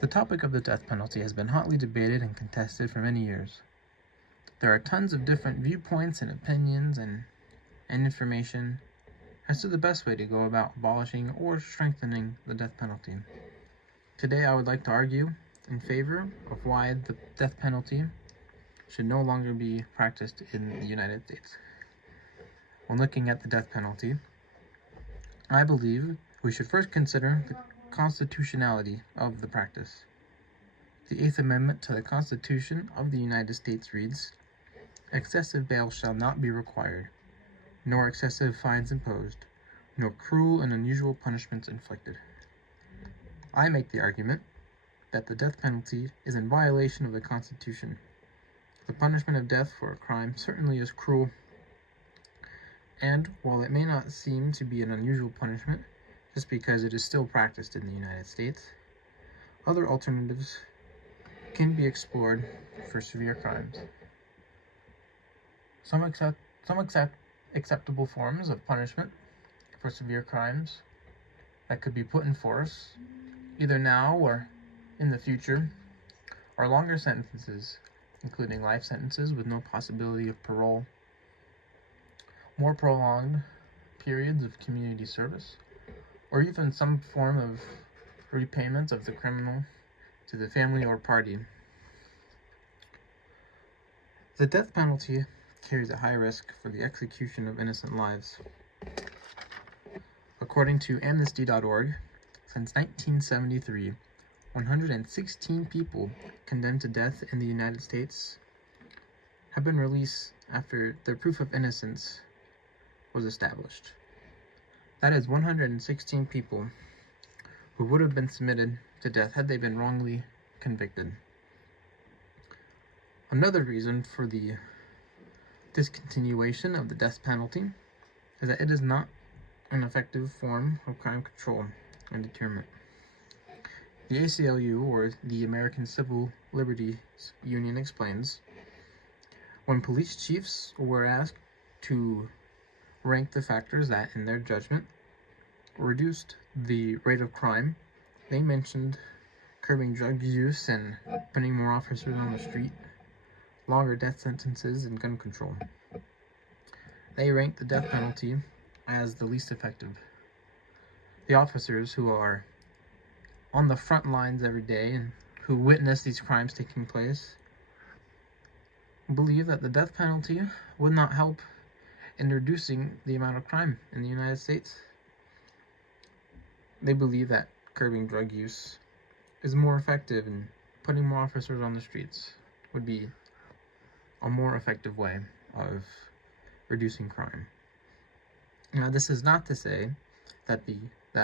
The topic of the death penalty has been hotly debated and contested for many years. There are tons of different viewpoints and opinions and information as to the best way to go about abolishing or strengthening the death penalty. Today I would like to argue in favor of why the death penalty should no longer be practiced in the United States. When looking at the death penalty, I believe we should first consider the constitutionality of the practice. The 8th Amendment to the Constitution of the United States reads, "Excessive bail shall not be required, nor excessive fines imposed, nor cruel and unusual punishments inflicted." I make the argument that the death penalty is in violation of the Constitution. The punishment of death for a crime certainly is cruel, and while it may not seem to be an unusual punishment just because it is still practiced in the United States, other alternatives can be explored for severe crimes. Some acceptable forms of punishment for severe crimes that could be put in force, either now or in the future, are longer sentences, including life sentences with no possibility of parole, more prolonged periods of community service, or even some form of repayment of the criminal to the family or party. The death penalty carries a high risk for the execution of innocent lives. According to Amnesty.org, since 1973, 116 people condemned to death in the United States have been released after their proof of innocence was established. That is 116 people who would have been submitted to death had they been wrongly convicted. Another reason for the discontinuation of the death penalty is that it is not an effective form of crime control and deterrent. The ACLU, or the American Civil Liberties Union, explains, when police chiefs were asked to rank the factors that, in their judgment, reduced the rate of crime, they mentioned curbing drug use and putting more officers on the street, longer death sentences, and gun control. They ranked the death penalty as the least effective. The officers who are on the front lines every day and who witness these crimes taking place believe that the death penalty would not help in reducing the amount of crime in the United States. They believe that curbing drug use is more effective and putting more officers on the streets would be a more effective way of reducing crime. Now, this is not to say that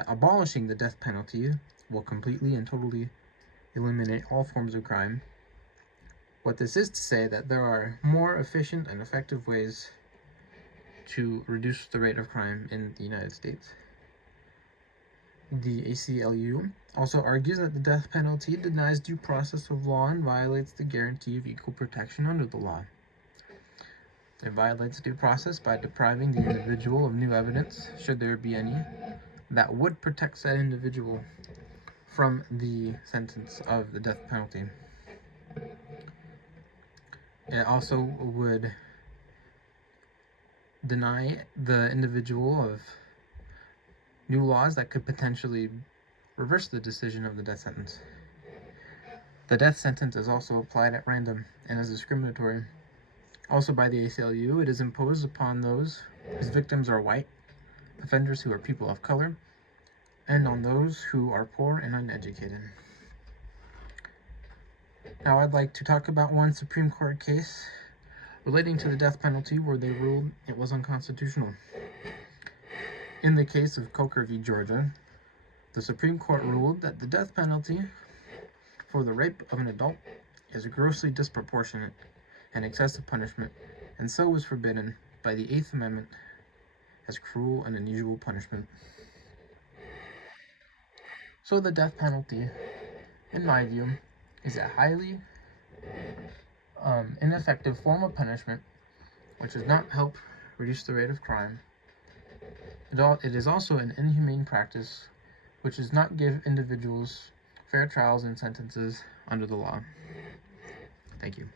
abolishing the death penalty will completely and totally eliminate all forms of crime. What this is to say that there are more efficient and effective ways to reduce the rate of crime in the United States. The ACLU also argues that the death penalty denies due process of law and violates the guarantee of equal protection under the law. It violates due process by depriving the individual of new evidence, should there be any, that would protect that individual from the sentence of the death penalty. It also would deny the individual of new laws that could potentially reverse the decision of the death sentence. The death sentence is also applied at random and is discriminatory. Also by the ACLU, it is imposed upon those whose victims are white, offenders who are people of color, and on those who are poor and uneducated. Now I'd like to talk about one Supreme Court case relating to the death penalty where they ruled it was unconstitutional. In the case of Coker v. Georgia, the Supreme Court ruled that the death penalty for the rape of an adult is a grossly disproportionate and excessive punishment, and so was forbidden by the 8th Amendment as cruel and unusual punishment. So the death penalty, in my view, is a highly ineffective form of punishment which does not help reduce the rate of crime. It is also an inhumane practice which does not give individuals fair trials and sentences under the law. Thank you.